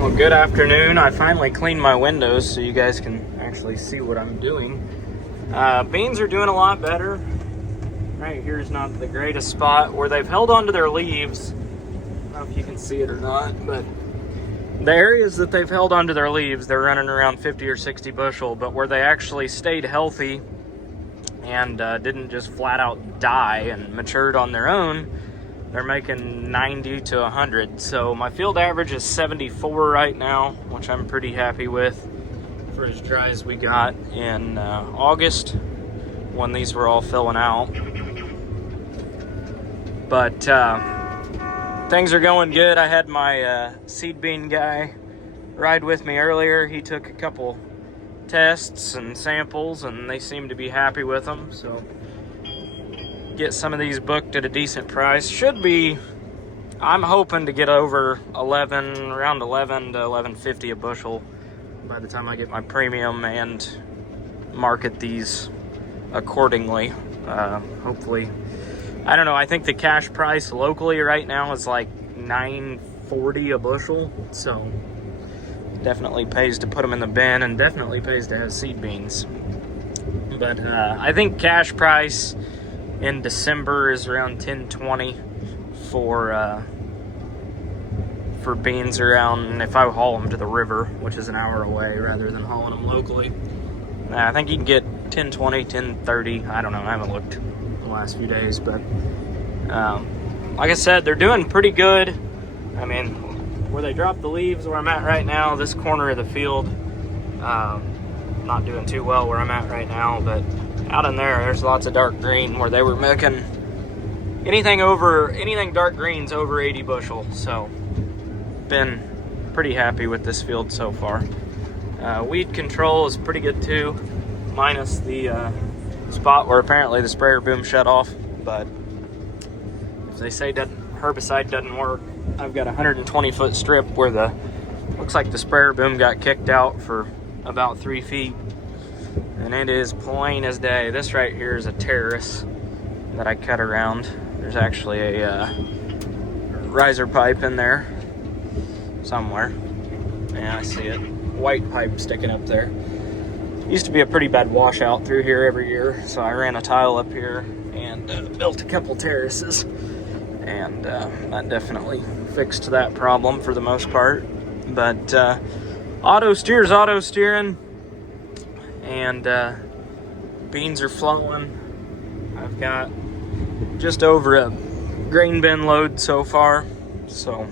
Well, good afternoon. I finally cleaned my windows so you guys can actually see what I'm doing. Beans are doing a lot better. Right here is not the greatest spot where they've held onto their leaves. I don't know if you can see it or not, but the areas that they've held onto their leaves, they're running around 50 or 60 bushel, but where they actually stayed healthy and didn't just flat out die and matured on their own, they're making 90 to 100. So my field average is 74 right now, which I'm pretty happy with for as dry as we got in August when these were all filling out. But things are going good. I had my seed bean guy ride with me earlier. He took a couple tests and samples and they seem to be happy with them. So get some of these booked at a decent price. Should be, I'm hoping to get over 11, around 11 to 11.50 a bushel by the time I get my premium and market these accordingly. Hopefully, I don't know, I think the cash price locally right now is like $9.40 a bushel, so definitely pays to put them in the bin and definitely pays to have seed beans. But I think cash price in December is around $10.20 for beans around, if I haul them to the river, which is an hour away, rather than hauling them locally. I think you can get $10.20, $10.30. I don't know, I haven't looked the last few days, but like I said, they're doing pretty good. I mean, where they drop the leaves where I'm at right now, this corner of the field, not doing too well where I'm at right now, but out in there's lots of dark green where they were making anything dark green's over 80 bushel. So been pretty happy with this field so far. Weed control is pretty good too, minus the spot where apparently the sprayer boom shut off. But if they say herbicide doesn't work, I've got a 120-foot strip where looks like the sprayer boom got kicked out for about 3 feet. And it is plain as day. This right here is a terrace that I cut around. There's actually a riser pipe in there somewhere. Yeah, I see it. White pipe sticking up there. Used to be a pretty bad washout through here every year, so I ran a tile up here and built a couple terraces. And that definitely fixed that problem for the most part. But auto steering. And beans are flowing. I've got just over a grain bin load so far, so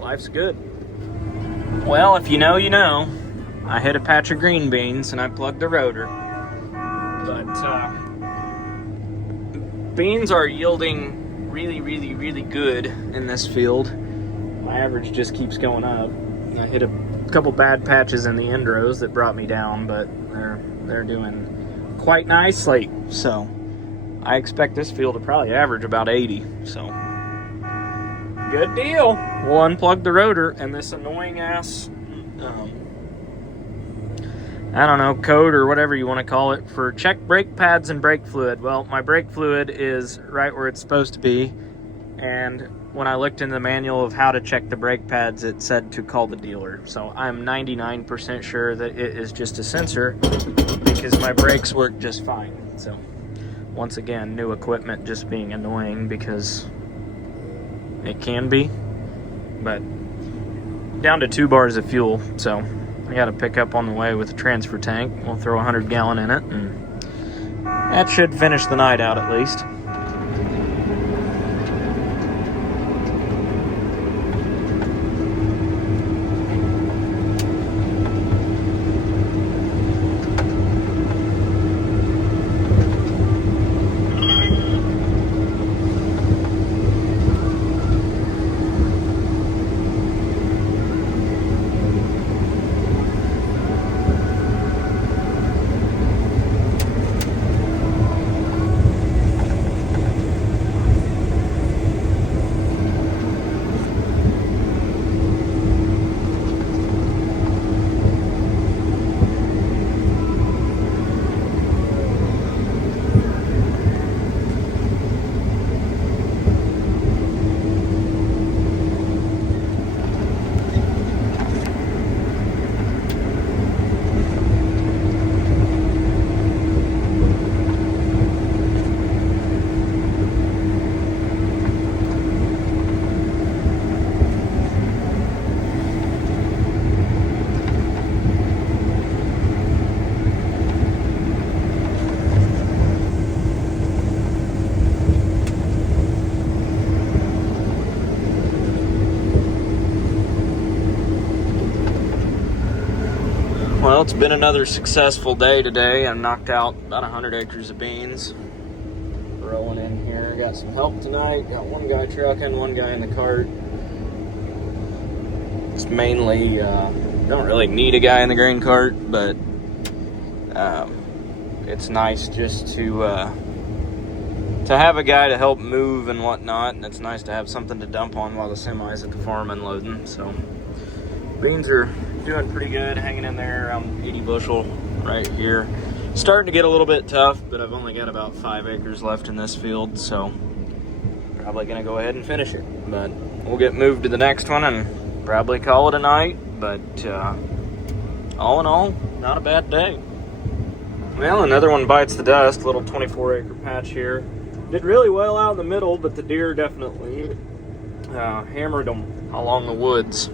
life's good. Well, if you know, you know. I hit a patch of green beans and I plugged the rotor. But beans are yielding really, really, really good in this field. My average just keeps going up. I hit a couple bad patches in the end rows that brought me down, but they're doing quite nicely. So I expect this field to probably average about 80. So good deal. We'll unplug the rotor and this annoying ass I don't know, code or whatever you want to call it for check brake pads and brake fluid. Well, my brake fluid is right where it's supposed to be, and when I looked in the manual of how to check the brake pads, it said to call the dealer. So I'm 99% sure that it is just a sensor because my brakes work just fine. So once again, new equipment just being annoying because it can be, but down to 2 bars of fuel. So I got to pick up on the way with a transfer tank. We'll throw 100 gallon in it and that should finish the night out at least. Well, it's been another successful day today. I knocked out about 100 acres of beans. Rolling in here. Got some help tonight. Got one guy trucking, one guy in the cart. It's mainly, don't really need a guy in the grain cart, but it's nice just to have a guy to help move and whatnot, and it's nice to have something to dump on while the semi's at the farm unloading. So beans are doing pretty good, hanging in there around 80 bushel right here. Starting to get a little bit tough, but I've only got about 5 acres left in this field, so probably gonna go ahead and finish it. But we'll get moved to the next one and probably call it a night. But all in all, not a bad day. Well, another one bites the dust. Little 24-acre patch here. Did really well out in the middle, but the deer definitely hammered them along the woods.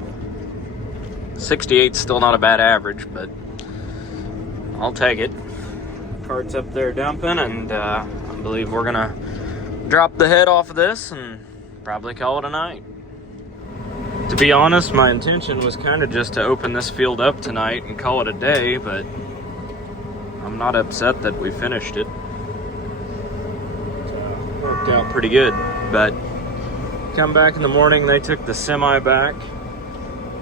68's still not a bad average, but I'll take it. Cart's up there dumping, and I believe we're gonna drop the head off of this and probably call it a night. To be honest, my intention was kind of just to open this field up tonight and call it a day, but I'm not upset that we finished it. It worked out pretty good. But come back in the morning, they took the semi back.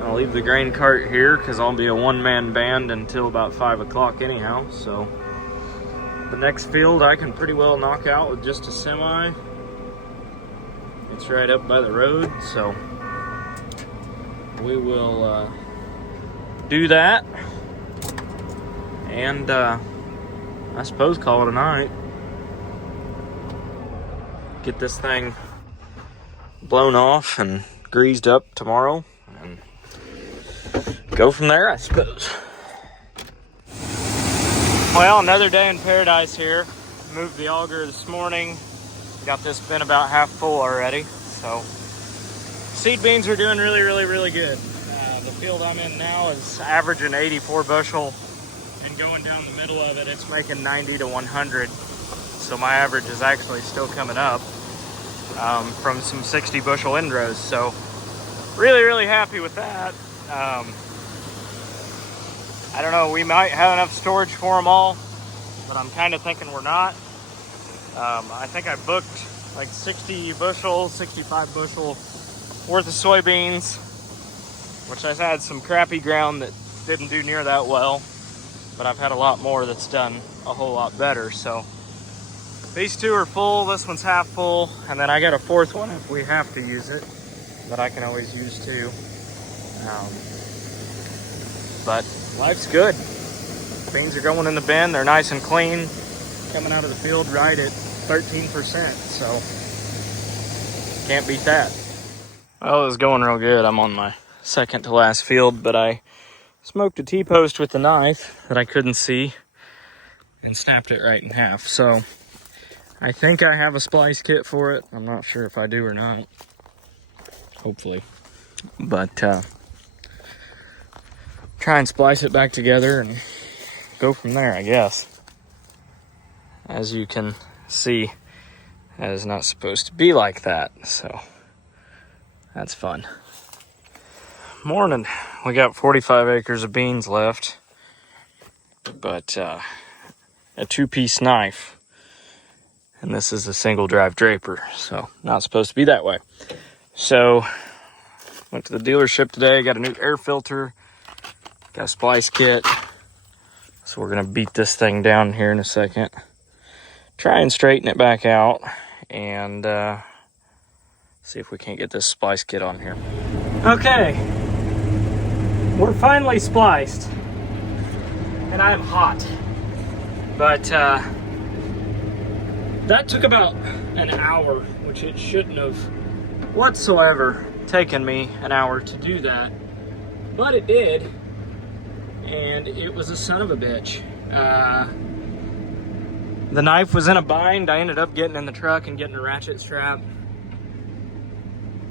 I'll leave the grain cart here because I'll be a one-man band until about 5 o'clock anyhow. So the next field I can pretty well knock out with just a semi. It's right up by the road, so we will do that and I suppose call it a night. Get this thing blown off and greased up tomorrow and go from there, I suppose. Well, another day in paradise here. Moved the auger this morning. Got this bin about half full already. So seed beans are doing really good. The field I'm in now is averaging 84 bushel, and going down the middle of it, it's making 90 to 100. So my average is actually still coming up from some 60 bushel windrows. So really happy with that. I don't know, we might have enough storage for them all, but I'm kind of thinking we're not. I think I booked like 60 bushel, 65 bushel worth of soybeans, which I've had some crappy ground that didn't do near that well, but I've had a lot more that's done a whole lot better. So these two are full, this one's half full, and then I got a fourth one if we have to use it, that I can always use too. But life's good. Beans are going in the bin, they're nice and clean, coming out of the field right at 13%, so can't beat that. Well, it was going real good. I'm on my second to last field, but I smoked a T-post with the knife that I couldn't see and snapped it right in half. So I think I have a splice kit for it. I'm not sure if I do or not. Hopefully. But try and splice it back together and go from there, I guess. As you can see, that is not supposed to be like that, so that's fun. Morning. We got 45 acres of beans left, but a 2-piece knife, and this is a single drive draper, so not supposed to be that way. So went to the dealership today, got a new air filter, got a splice kit, so we're gonna beat this thing down here in a second, try and straighten it back out, and see if we can't get this splice kit on here. Okay, we're finally spliced, and I'm hot, but that took about an hour, which it shouldn't have whatsoever taken me an hour to do that, but it did, and it was a son of a bitch. The knife was in a bind. I ended up getting in the truck and getting a ratchet strap.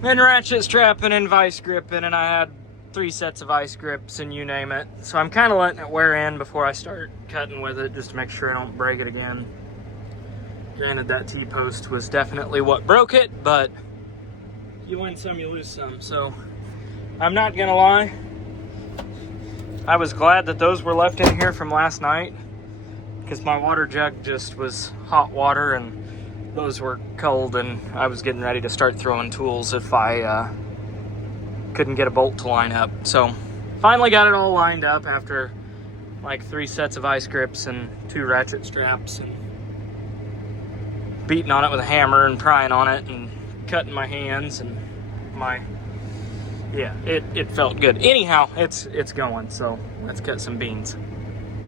And ratchet strapping and vice gripping, and I had 3 sets of vice grips and you name it. So I'm kind of letting it wear in before I start cutting with it, just to make sure I don't break it again. Granted, that T-post was definitely what broke it, but you win some, you lose some. So I'm not gonna lie, I was glad that those were left in here from last night, because my water jug just was hot water and those were cold, and I was getting ready to start throwing tools if I couldn't get a bolt to line up. So finally got it all lined up after like 3 sets of ice grips and 2 ratchet straps, and beating on it with a hammer and prying on it and cutting my hands, and it felt good. Anyhow, it's going, so let's cut some beans.